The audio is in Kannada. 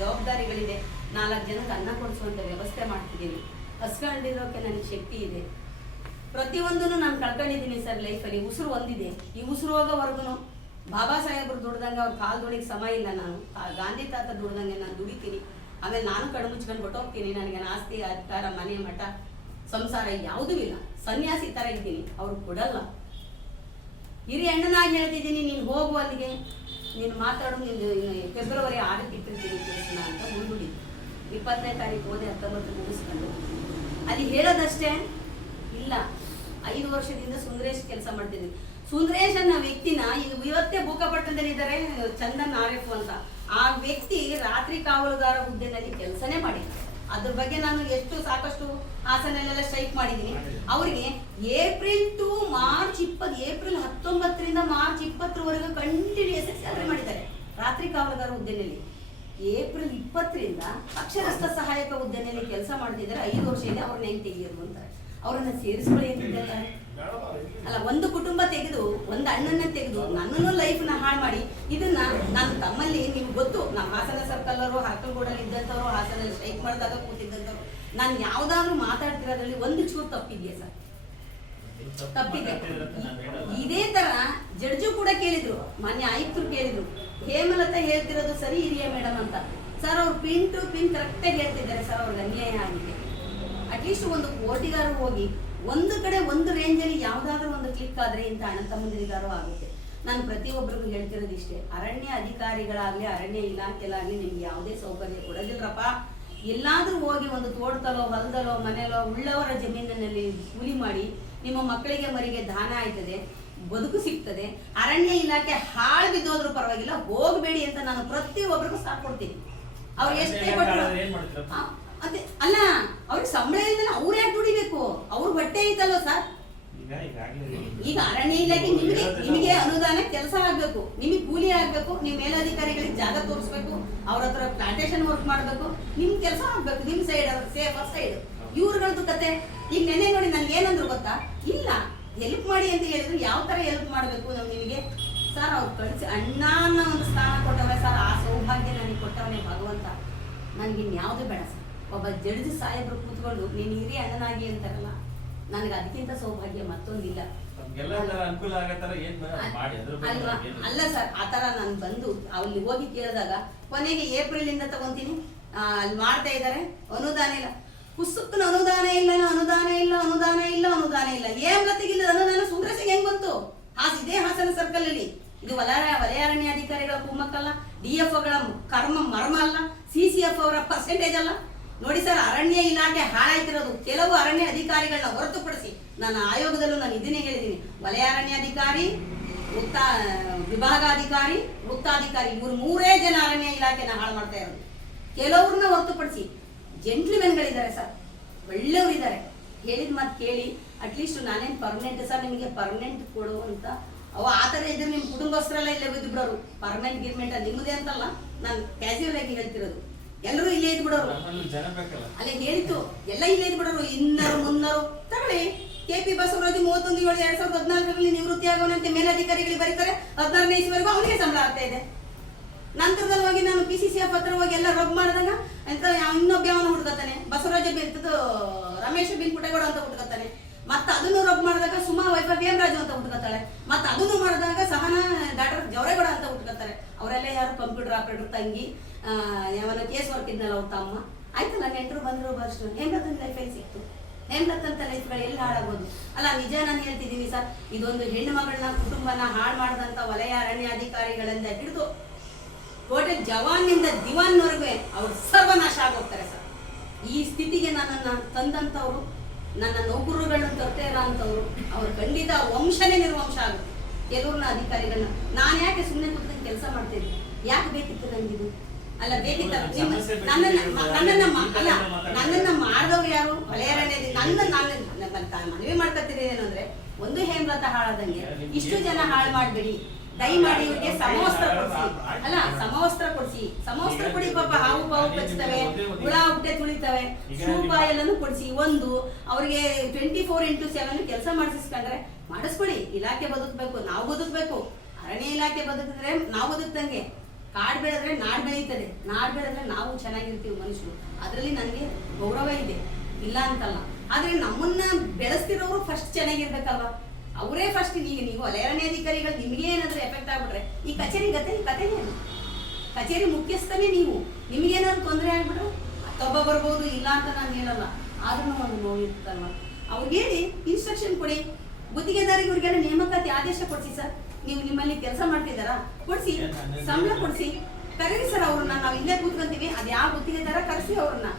ಜವಾಬ್ದಾರಿಗಳಿದೆ. ನಾಲ್ಕು ಜನಕ್ಕೆ ಅನ್ನ ಕೊಡಿಸುವಂತ ವ್ಯವಸ್ಥೆ ಮಾಡ್ತಿದ್ದೀನಿ. ಹಸ್ಕೊಂಡಿರೋಕೆ ನನಗೆ ಶಕ್ತಿ ಇದೆ. ಪ್ರತಿಯೊಂದನ್ನು ನಾನು ಕಳ್ಕೊಂಡಿದ್ದೀನಿ ಸರ್ ಲೈಫಲ್ಲಿ ಉಸಿರು ಒಂದಿದೆ. ಈ ಉಸಿರು ಹೋಗೋವರೆಗೂ ಬಾಬಾ ಸಾಹೇಬ್ರು ದುಡ್ದಂಗೆ ಅವ್ರ ಕಾಲು ದುಡಿಗೆ ಸಮಯ ಇಲ್ಲ ನಾನು. ಆ ಗಾಂಧಿ ತಾತ ದುಡ್ದಂಗೆ ನಾನು ದುಡಿತೀನಿ. ಆಮೇಲೆ ನಾನು ಕಣ್ಣು ಮುಚ್ಕೊಂಡು ಹೊಟ್ಟೋಗ್ತೀನಿ ನನಗೆ ಆಸ್ತಿ, ಅಧಿಕಾರ, ಮನೆ, ಮಠ, ಸಂಸಾರ ಯಾವುದೂ ಇಲ್ಲ. ಸನ್ಯಾಸಿ ಥರ ಇದ್ದೀನಿ. ಅವ್ರು ಕೊಡಲ್ಲ. ಹಿರಿಯ ಹೆಣ್ಣನಾಗಿ ಹೇಳ್ತಿದ್ದೀನಿ, ನೀನು ಹೋಗು ಅಲ್ಲಿಗೆ. ನೀನು ಮಾತಾಡು, ನೀನು ಫೆಬ್ರವರಿ ಆರಕ್ಕೆ ಇಟ್ಟಿರ್ತೀನಿ. ಇಪ್ಪತ್ತನೇ ತಾರೀಕು ಓದಿ ಹತ್ತೊಂಬತ್ತು ಮುಗಿಸ್ಕೊಂಡು ಅಲ್ಲಿ ಹೇಳೋದಷ್ಟೇ ಇಲ್ಲ. ಐದು ವರ್ಷದಿಂದ ಸುಂದರೇಶ್ ಕೆಲಸ ಮಾಡ್ತಿದ್ದೀನಿ ಸುಂದರೇಶ್ ಅನ್ನೋ ವ್ಯಕ್ತಿನ ಈಗ ಇವತ್ತೇ ಭೂಕಪಟ್ಟಣದಲ್ಲಿ ಇದ್ದಾರೆ, ಚಂದನ್ ಆರ್ ಅಂತ. ಆ ವ್ಯಕ್ತಿ ರಾತ್ರಿ ಕಾವಲುಗಾರ ಹುದ್ದೆನಲ್ಲಿ ಕೆಲಸನೇ ಮಾಡಿದ್ರು ಅದ್ರ ಬಗ್ಗೆ ನಾನು ಎಷ್ಟು ಸಾಕಷ್ಟು ಹಾಸನಲ್ಲೆಲ್ಲ ಸ್ಟ್ರೈಕ್ ಮಾಡಿದ್ದೀನಿ. ಅವರಿಗೆ ಏಪ್ರಿಲ್ ಟು ಮಾರ್ಚ್ ಇಪ್ಪತ್ತು ಏಪ್ರಿಲ್ ಹತ್ತೊಂಬತ್ತರಿಂದ ಮಾರ್ಚ್ ಇಪ್ಪತ್ತರವರೆಗೂ ಕಂಟಿನ್ಯೂಸ್ ಸ್ಯಾಲರಿ ಮಾಡಿದ್ದಾರೆ. ರಾತ್ರಿ ಕಾವಲುಗಾರ ಹುದ್ದೆನಲ್ಲಿ. ಏಪ್ರಿಲ್ ಇಪ್ಪತ್ತರಿಂದ ಅಕ್ಷರಸ್ಥ ಸಹಾಯಕ ಹುದ್ದೆನಲ್ಲಿ ಕೆಲಸ ಮಾಡ್ತಿದ್ದಾರೆ. ಐದು ವರ್ಷ ಇದೆ ಅವ್ರನ್ನ ಹೆಂಗ್ ತೆಗೆಯೋದು ಅಂತ. ಅವ್ರನ್ನ ಸೇರಿಸ್ಕೊಳ್ಳಿ ಅಂತಿದ್ದಾರೆ ಅಲ್ಲ, ಒಂದು ಕುಟುಂಬ ತೆಗೆದು, ಒಂದು ಅಣ್ಣನ ತೆಗೆದು, ನನ್ನನ್ನು ಲೈಫ್ನ ಹಾಳು ಮಾಡಿ, ಇದನ್ನ ನನ್ನ ತಮ್ಮಲ್ಲಿ ನಿಮ್ಗೆ ಗೊತ್ತು. ನಮ್ಮ ಹಾಸನ ಸರ್ಕಲ್ ಅವರು ಹರಕಲ್ಗೂಡಲ್ಲಿ ಇದ್ದಂಥವ್ರು, ಹಾಸನ ಸ್ಟ್ರೈಕ್ ಮಾಡಿದಾಗ ಕೂತಿದ್ದಂಥವ್ರು. ನಾನು ಯಾವ್ದಾದ್ರು ಮಾತಾಡ್ತಿರೋದ್ರಲ್ಲಿ ಒಂದು ಚೂರು ತಪ್ಪಿದೆಯಾ ಸರ್? ತಪ್ಪಿದೆ. ಇದೇ ತರ ಜಡ್ಜು ಕೂಡ ಕೇಳಿದ್ರು. ಮಾನ್ಯ ಆಯುಕ್ತರು ಕೇಳಿದ್ರು. ಹೇಮಲತಾ ಹೇಳ್ತಿರೋದು ಸರಿ ಹಿರಿಯ ಮೇಡಮ್ ಅಂತ. ಸರ್ ಅವ್ರು ಪಿನ್ ಟು ಪಿನ್ ಕರೆಕ್ಟಾಗಿ ಹೇಳ್ತಿದ್ದಾರೆ ಸರ್ ಅವ್ರಿಗೆ ಅನ್ಯಾಯ ಆಗಿದೆ. ಅಟ್ಲೀಸ್ಟ್ ಒಂದು ಕೋಟಿಗಾರು ಹೋಗಿ ಒಂದು ಕಡೆ ಒಂದು ರೇಂಜಲ್ಲಿ ಯಾವುದಾದ್ರೂ ಒಂದು ಕ್ಲಿಕ್ ಆದ್ರೆ ಇಂಥ ಅಣ್ಣ ತಮ್ಮಂದಿರಿಗಾರು ಆಗುತ್ತೆ. ನಾನು ಪ್ರತಿಯೊಬ್ಬರಿಗೂ ಹೇಳ್ತಿರೋದು ಇಷ್ಟೇ, ಅರಣ್ಯ ಅಧಿಕಾರಿಗಳಾಗ್ಲಿ, ಅರಣ್ಯ ಇಲಾಖೆಲಾಗ್ಲಿ ನಿಮ್ಗೆ ಯಾವುದೇ ಸೌಕರ್ಯ ಕೊಡೋದಿಲ್ಲರಪ್ಪ ಎಲ್ಲಾದರೂ ಹೋಗಿ ಒಂದು ತೋಟದಲ್ಲೋ, ಹೊಲದಲ್ಲೋ, ಮನೆಯಲ್ಲೋ, ಉಳ್ಳವರ ಜಮೀನಿನಲ್ಲಿ ಕೂಲಿ ಮಾಡಿ ನಿಮ್ಮ ಮಕ್ಕಳಿಗೆ ಮರಿಗೆ ದಾನ ಆಯ್ತದೆ. ಬದುಕು ಸಿಗ್ತದೆ. ಅರಣ್ಯ ಇಲಾಖೆ ಹಾಳು ಬಿದ್ದೋದ್ರೂ ಪರವಾಗಿಲ್ಲ ಹೋಗಬೇಡಿ ಅಂತ ನಾನು ಪ್ರತಿಯೊಬ್ಬರಿಗೂ ಸಾಥ್ ಕೊಡ್ತೀನಿ. ಅವ್ರು ಎಷ್ಟೇ ಕೊಟ್ಟರು ಅದೇ ಅಲ್ಲ ಅವ್ರಿಗೆ ಸಂಬಳ ಇಲ್ಲ ಅವ್ರು ಯಾಕೆ ದುಡಿಬೇಕು? ಅವ್ರ ಬಟ್ಟೆ ಐತಲ್ವ ಸರ್? ಈಗ ಅರಣ್ಯ ಇಲಾಖೆ ನಿಮಗೆ ನಿಮಗೆ ಅನುದಾನ ಕೆಲಸ ಆಗ್ಬೇಕು. ನಿಮಗೆ ಕೂಲಿ ಆಗ್ಬೇಕು. ನೀವು ಮೇಲಾಧಿಕಾರಿಗಳಿಗೆ ಜಾಗ ತೋರಿಸ್ಬೇಕು. ಅವ್ರ ಹತ್ರ ಪ್ಲಾಂಟೇಶನ್ ವರ್ಕ್ ಮಾಡ್ಬೇಕು. ನಿಮ್ ಕೆಲಸ ಆಗ್ಬೇಕು. ನಿಮ್ ಸೈಡ್ ಸೇಫ್ ಸೈಡ್ ಇವ್ರಗಳದ್ದು ಕತೆ. ಈಗ ನೆನೆ ನೋಡಿ ನನ್ಗೆ ಏನಂದ್ರು ಗೊತ್ತಾ? ಇಲ್ಲ. ಹೆಲ್ಪ್ ಮಾಡಿ ಅಂತ ಹೇಳಿದ್ರು ಯಾವ ತರ ಹೆಲ್ಪ್ ಮಾಡಬೇಕು ನಾವು ನಿಮಗೆ ಸರ್ ಅವ್ರು ಕಳಿಸಿ ಅಣ್ಣ ಅನ್ನೋ ಒಂದು ಸ್ಥಾನ ಕೊಟ್ಟವ್ರೆ ಸರ್ ಆ ಸೌಭಾಗ್ಯ ನನಗೆ ಕೊಟ್ಟವನೇ ಭಗವಂತ. ನನಗೆ ಇನ್ಯಾವುದೂ ಬೇಡ ಸರ್ ಒಬ್ಬ ಜಡ್ಜ್ ಸಾಹೇಬ್ರು ಕೂತ್ಕೊಂಡು ನೀನು ಇರಿ ಅಣ್ಣನಾಗಿ ಅಂತಾರಲ್ಲ ನನಗೆ ಅದಕ್ಕಿಂತ ಸೌಭಾಗ್ಯ ಮತ್ತೊಂದಿಲ್ಲ? ಅಲ್ಲ ಸರ್ ಆ ತರ ನಾನು ಬಂದು ಅಲ್ಲಿ ಹೋಗಿ ಕೇಳಿದಾಗ ಕೊನೆಗೆ ಏಪ್ರಿಲ್ ಇಂದ ತಗೊಂತೀನಿ ಅಲ್ಲಿ ಮಾಡ್ತಾ ಇದ್ದಾರೆ ಅನುದಾನ ಇಲ್ಲ. ಪುಸ್ತಕನ ಅನುದಾನ ಇಲ್ಲ ಅನುದಾನ ಇಲ್ಲ ಅನುದಾನ ಇಲ್ಲ ಅನುದಾನ ಇಲ್ಲ. ಏನ್ ಗತಿಗಿಲ್ಲ ಅನುದಾನ ಸುಂದರಸಿಗೆ ಹೆಂಗ್ ಬಂತು? ಹಾಸ್ ಇದೇ ಹಾಸನ ಸರ್ಕಲ್ ಅಲ್ಲಿ. ಇದು ವಲಯ ಅರಣ್ಯ ಅಧಿಕಾರಿಗಳ ಕುಮ್ಮಕ್ಕಲ್ಲ ಡಿ ಎಫ್ಗಳ ಕರ್ಮ, ಮರ್ಮ ಅಲ್ಲ ಸಿ ಸಿ ಎಫ್ ಅವರ ಪರ್ಸೆಂಟೇಜ್ ಅಲ್ಲ. ನೋಡಿ ಸರ್, ಅರಣ್ಯ ಇಲಾಖೆ ಹಾಳಾಯ್ತಿರೋದು. ಕೆಲವು ಅರಣ್ಯ ಅಧಿಕಾರಿಗಳನ್ನ ಹೊರತುಪಡಿಸಿ ನಾನು ಆಯೋಗದಲ್ಲೂ ನಾನು ಇದನ್ನೇ ಹೇಳಿದ್ದೀನಿ. ವಲಯ ಅರಣ್ಯಾಧಿಕಾರಿ ವೃತ್ತ, ವಿಭಾಗಾಧಿಕಾರಿ, ವೃತ್ತಾಧಿಕಾರಿ, ಇವ್ರು ಮೂರೇ ಜನ ಅರಣ್ಯ ಇಲಾಖೆನ ಹಾಳು ಮಾಡ್ತಾ ಇರೋದು. ಕೆಲವ್ರನ್ನ ಹೊರತುಪಡಿಸಿ ಜೆಂಟ್ಲ್ಮೆನ್ಗಳಿದ್ದಾರೆ ಸರ್. ಒಳ್ಳೆಯವರಿದ್ದಾರೆ. ಹೇಳಿದ ಮಾತು ಕೇಳಿ ಅಟ್ಲೀಸ್ಟ್ ನಾನೇನು ಪರ್ಮನೆಂಟ್ ಸರ್ ನಿಮಗೆ ಪರ್ಮನೆಂಟ್ ಕೊಡುವಂತ ಅವ ಆ ಥರ ಇದ್ರೆ ನಿಮ್ಮ ಕುಟುಂಬಸ್ಥರೆಲ್ಲ ಇಲ್ಲೇ ಬಿದ್ದುಬಿಡೋರು ಪರ್ಮನೆಂಟ್ ಗಿರ್ಮೆಂಟ್ ನಿಮ್ಮದೇ ಅಂತಲ್ಲ ನಾನು ಕ್ಯಾಶುವಲ್ ಆಗಿ ಹೇಳ್ತಿರೋದು. ಎಲ್ಲರೂ ಇಲ್ಲೇ ಇದ್ಬಿಡೋರು. ಅಲ್ಲೇ ಹೇಳಿತು ಎಲ್ಲ ಇಲ್ಲೇ ಇದ್ಬಿಡೋರು. ಇನ್ನರು ಮುನ್ನರು. ತಗೊಳ್ಳಿ. ಕೆ ಪಿ ಬಸವರಾಜ್ ಮೂವತ್ತೊಂದು ಏಳು ಎರಡ್ ಸಾವಿರದ ಹದಿನಾಲ್ಕರಲ್ಲಿ ನಿವೃತ್ತಿ ಆಗೋನಂತೆ ಮೇಲಧಿಕಾರಿಗಳಿಗೆ ಬರೀತಾರೆ. ಹದಿನಾರನೇ ಇಸ್ವರೆಗೂ ಅವನಿಗೆ ಸಂಬಳ ಆಗ್ತಾ ಇದೆ. ನಂತರದಲ್ಲಿ ಹೋಗಿ ನಾನು ಪಿ ಸಿ ಸಿ ಎಫ್ ಹತ್ರ ಹೋಗಿ ಎಲ್ಲ ರಬ್ ಮಾಡಿದಾಗ ಎಂತ ಇನ್ನೊಬ್ಬ ಅವನು ಹುಡ್ಕತಾನೆ ಬಸವರಾಜ ಬಿರ್ತದ್ದು ರಮೇಶ್ ಬಿನ್ ಪುಟೇಗೌಡ ಅಂತ ಹುಡ್ಕತಾನೆ ಮತ್ತೆ ಅದನ್ನು ರಬ್ ಮಾಡಿದಾಗ ಸುಮಾ ವೈಫ ರಾಜು ಅಂತ ಹುಡ್ಕತಾಳೆ ಮತ್ತೆ ಅದನ್ನು ಮಾಡಿದಾಗ ಸಹನ, ಡಾಕ್ಟರ್ ಜವರೇಗೌಡ ಅಂತ ಹುಡ್ಕತಾರೆ ಅವರೆಲ್ಲ ಯಾರು ಕಂಪ್ಯೂಟರ್ ಆಪರೇಟರ್ ತಂಗಿ ಯಾವನ ಕೇಸ್ ವರ್ಕ್ ಇದ್ನಲ್ಲ ಅವ್ರ ತಮ್ಮ. ಆಯ್ತಲ್ಲ ನೆಂಟರು ಬಂದರು ಬಷ್ಟು ಹೇಮಲತನ ಲೈಫಲ್ಲಿ ಸಿಕ್ತು. ಹೆಂಗತ್ತಂತ ಲೈಫ್ಗಳು ಎಲ್ಲಿ ಹಾಳಾಗೋದು. ಅಲ್ಲ, ನಿಜ ನಾನು ಹೇಳ್ತಿದ್ದೀನಿ ಸರ್, ಇದೊಂದು ಹೆಣ್ಣು ಮಗಳನ್ನ, ಕುಟುಂಬನ ಹಾಳು ಮಾಡಿದಂಥ ವಲಯ ಅರಣ್ಯಾಧಿಕಾರಿಗಳಿಂದ ಹಿಡಿದು ಟೋಟಲ್ ಜವಾನ್ನಿಂದ ದಿವಾನ್ವರೆಗೂ ಅವರು ಸರ್ವನಾಶ ಆಗೋಗ್ತಾರೆ ಸರ್. ಈ ಸ್ಥಿತಿಗೆ ನನ್ನನ್ನು ತಂದಂಥವ್ರು ನನ್ನ ನೌಕರರುಗಳನ್ನ ತರ್ತಾ ಇರೋ ಅಂತವ್ರು ಅವ್ರು ಖಂಡಿತ ವಂಶನೇ ನಿರ್ವಂಶ ಆಗುತ್ತೆ. ಕೆಲವ್ರನ್ನ ಅಧಿಕಾರಿಗಳನ್ನ ನಾನು ಯಾಕೆ ಸುಮ್ಮನೆ ಕೂತ್ಕೊಂಡು ಕೆಲಸ ಮಾಡ್ತೀನಿ ಯಾಕೆ ಬೇಕಿತ್ತು ನಂಗಿದು? ಅಲ್ಲ ಬೇಕಿತ್ತ. ನನ್ನನ್ನ ಅಲ್ಲ. ನನ್ನನ್ನ ಮಾಡಿದವ್ರು ಯಾರು? ಹೊಳೆಯರನೇ ನನ್ನ ನಾನು ಮನವಿ ಮಾಡ್ಕೊತೀನಿ ಏನಂದ್ರೆ ಒಂದು ಹೇಮಲತ ಹಾಳಾದಂಗೆ ಇಷ್ಟು ಜನ ಹಾಳು ಮಾಡಬೇಡಿ. ದಯಮಾಡಿ ಇವ್ರಿಗೆ ಸಮವಸ್ತ್ರ ಕೊಡಿಸಿ. ಅಲ್ಲ, ಸಮವಸ್ತ್ರ ಕೊಡಿಸಿ. ಸಮವಸ್ತ್ರ ಕೊಡಿ ಪಾಪ, ಹಾವು ಪಾವು ಕಚ್ತವೆ, ಹುಳ ಹುಟ್ಟೆ ತುಳಿತವೆ ಸೂಪ ಎಲ್ಲನೂ ಕೊಡಿಸಿ. ಒಂದು, ಅವ್ರಿಗೆ ಟ್ವೆಂಟಿ ಫೋರ್ ಇಂಟು ಸೆವೆನ್ ಕೆಲಸ ಮಾಡಿಸ್ಕೊಂಡ್ರೆ ಮಾಡಿಸ್ಕೊಳ್ಳಿ ಇಲಾಖೆ ಬದುಕಬೇಕು, ನಾವು ಬದುಕಬೇಕು. ಅರಣ್ಯ ಇಲಾಖೆ ಬದುಕಿದ್ರೆ ನಾವು ಬದುಕ್ದಂಗೆ. ಕಾಡ್ ಬೆಳೆದ್ರೆ ನಾಡ್ ಬೆಳೀತದೆ. ನಾಡ್ ಬೆಳೆದ್ರೆ ನಾವು ಚೆನ್ನಾಗಿರ್ತೀವಿ ಮನುಷ್ಯರು. ಅದರಲ್ಲಿ ನನಗೆ ಗೌರವ ಇದೆ. ಇಲ್ಲ ಅಂತಲ್ಲ. ಆದ್ರೆ ನಮ್ಮನ್ನ ಬೆಳೆಸ್ತಿರೋರು ಫಸ್ಟ್ ಚೆನ್ನಾಗಿರ್ಬೇಕಲ್ವಾ? ಅವರೇ ಫಸ್ಟ್ ಈಗ ನೀವು ಅಧಿಕಾರಿಗಳು ನಿಮಗೆ ಏನಾದರೂ ಎಫೆಕ್ಟ್ ಆಗ್ಬಿಟ್ರೆ ಈ ಕಚೇರಿ ಗತೆ ಏನು ಕಚೇರಿ ಮುಖ್ಯಸ್ಥನೇ ನೀವು. ನಿಮಗೇನಾದ್ರು ತೊಂದರೆ ಆಗ್ಬಿಟ್ರೆ ಮತ್ತೊಬ್ಬ ಬರ್ಬೋದು ಇಲ್ಲ ಅಂತ ನಾನು ಹೇಳಲ್ಲ. ಆದ್ರೂ ಒಂದು ನೋವಿರ್ತಲ್ವ ಅವ್ರಿಗೆ ಹೇಳಿ ಇನ್ಸ್ಟ್ರಕ್ಷನ್ ಕೊಡಿ. ಗುತ್ತಿಗೆದಾರಿಗೆ ಇವ್ರಿಗೆಲ್ಲ ನೇಮಕಾತಿ ಆದೇಶ ಕೊಡಿಸಿ ಸರ್. ನೀವು ನಿಮ್ಮಲ್ಲಿ ಕೆಲಸ ಮಾಡ್ತಿದ್ದಾರಾ? ಕೊಡಿಸಿ. ಸಂಬಳ ಕೊಡಿಸಿ. ಕರೀರಿ ಸರ್ ಅವ್ರನ್ನ. ನಾವು ಇಲ್ಲೇ ಕೂತ್ಕೊಂತೀವಿ. ಅದು ಯಾವ ಗುತ್ತಿಗೆದಾರ ಕರೆಸಿ ಅವ್ರನ್ನ.